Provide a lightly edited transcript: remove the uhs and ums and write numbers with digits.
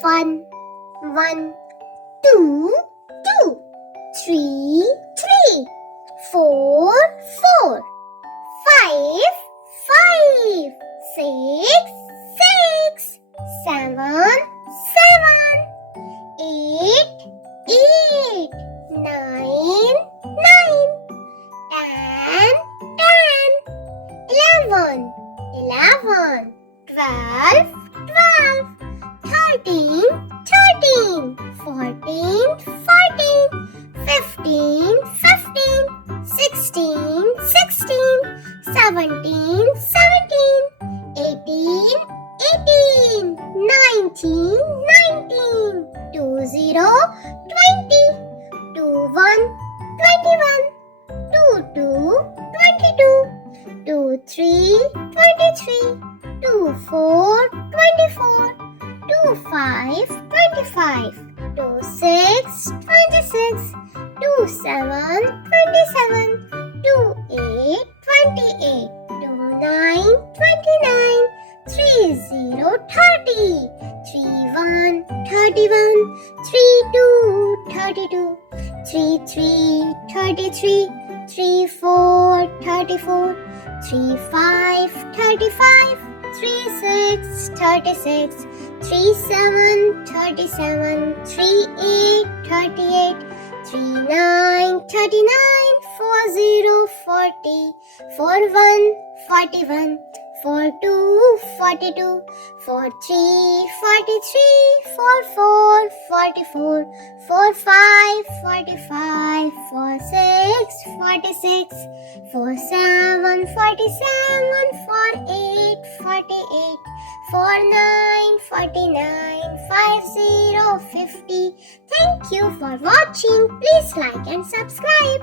1, 1, 2, 2, 3, 3, 4, 4, 5, 5, 6, 6, 7, 7, 8, 8, 9, 9, 10, 10, 11, 11, 12, 12, 13, 13, 14, 14, 15, 15, 16, 16, 17, 17, 18, 18, 19, 19, 20, 20, 21, 21, 22, 22, 23, 23, 24, 24, 25, 25, 26, 26, 27, 27, 28, 28, 29, 29, 30, 30, 31, 31, 32, 32, 33, 33, 34, 34, 35, 35, 36, 36, 37, 37, 38, 38, 39, 39, 40, 40, 41, 41, 42, 42, 43, 43, 44, 44, 45, 45, 46, 46, 47, 47, 48, 48, 49, 49, 50, 50. Thank you for watching. Please like and subscribe.